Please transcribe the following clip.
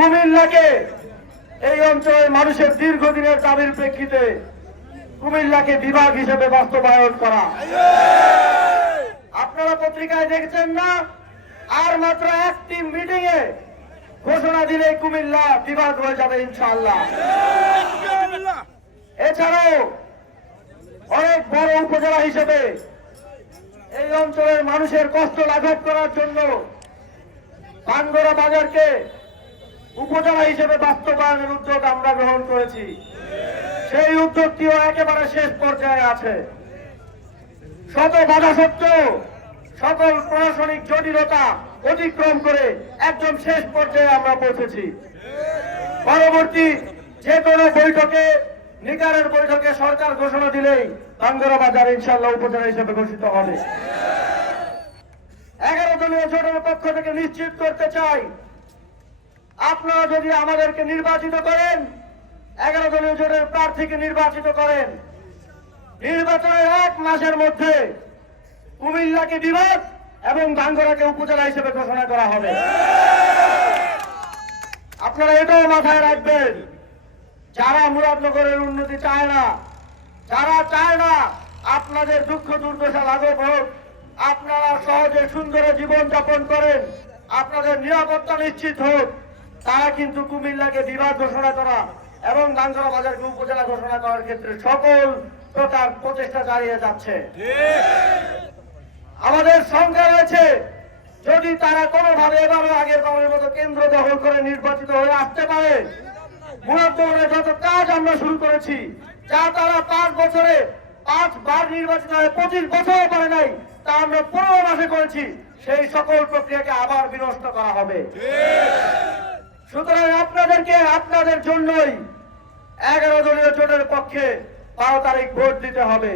কুমিল্লাকে এই অঞ্চলের মানুষের দীর্ঘদিনের দাবির প্রেক্ষিতে কুমিল্লাকে বিভাগ হিসেবে বাস্তবায়ন করা। আপনারা পত্রিকায় দেখছেন না, আর মাত্র একটি মিটিং এ ঘোষণা দিলে কুমিল্লা বিভাগ হয়ে যাবে ইনশাআল্লাহ। এছাড়াও অনেক বড় উপজেলা হিসেবে এই অঞ্চলের মানুষের কষ্ট লাঘব করার জন্য ভাঙ্গরা বাজারকে উপজেলা হিসেবে বাস্তবায়নের উদ্যোগ আমরা গ্রহণ করেছি। সেই উদ্যোগটিও একেবারে শেষ পর্যায়ে আছে। শত বাধা সত্ত্বেও সকল প্রশাসনিক জটিলতা অতিক্রম করে একদম শেষ পর্যায়ে আমরা পৌঁছেছি। পরবর্তী যে কোনো বৈঠকে, নিকারের বৈঠকে সরকার ঘোষণা দিলেই ভাঙ্গরা বাজার ইনশাআল্লাহ উপজেলা হিসেবে ঘোষিত হবে। 11 দলীয় জোটের পক্ষ থেকে নিশ্চিত করতে চাই, আপনারা যদি আমাদেরকে নির্বাচিত করেন, 11 দলীয় জোটের প্রার্থীকে নির্বাচিত করেন, নির্বাচনের 1 মাসের মধ্যে কুমিল্লাকে বিভাগ এবং ভাঙ্গরাকে উপজেলা হিসেবে ঘোষণা করা হবে। আপনারা এটাও মাথায় রাখবেন, যারা মুরাদনগরের উন্নতি চায় না, যারা চায় না আপনাদের দুঃখ দুর্দশা লাঘব হোক, আপনারা সহজে সুন্দর জীবন যাপন করেন, আপনাদের নিরাপত্তা নিশ্চিত হোক, তারা কিন্তু কুমিল্লাকে বিভাগ ঘোষণা করা এবং ভাঙ্গরা বাজারকে উপজেলা ঘোষণা করার ক্ষেত্রে সকল প্রকার প্রচেষ্টা চালিয়ে যাচ্ছে। আমাদের সংখ্যা রয়েছে, যদি তারা কোনোভাবে এবারও আগের বারের মতো কেন্দ্র দখল করে নির্বাচিত হয়ে আসতে পারে, মুরাদনগরে যত কাজ আমরা শুরু করেছি, যা তারা 5 বছরে 5 বার নির্বাচিত হয়ে 25 বছরও পারে নাই, তা আমরা 15 মাসে করেছি, সেই সকল প্রক্রিয়াকে আবার বিনষ্ট করা হবে। সুতরাং আপনাদেরকে আপনাদের জন্যই 11 দলীয় জোটের পক্ষে 12 তারিখ ভোট দিতে হবে।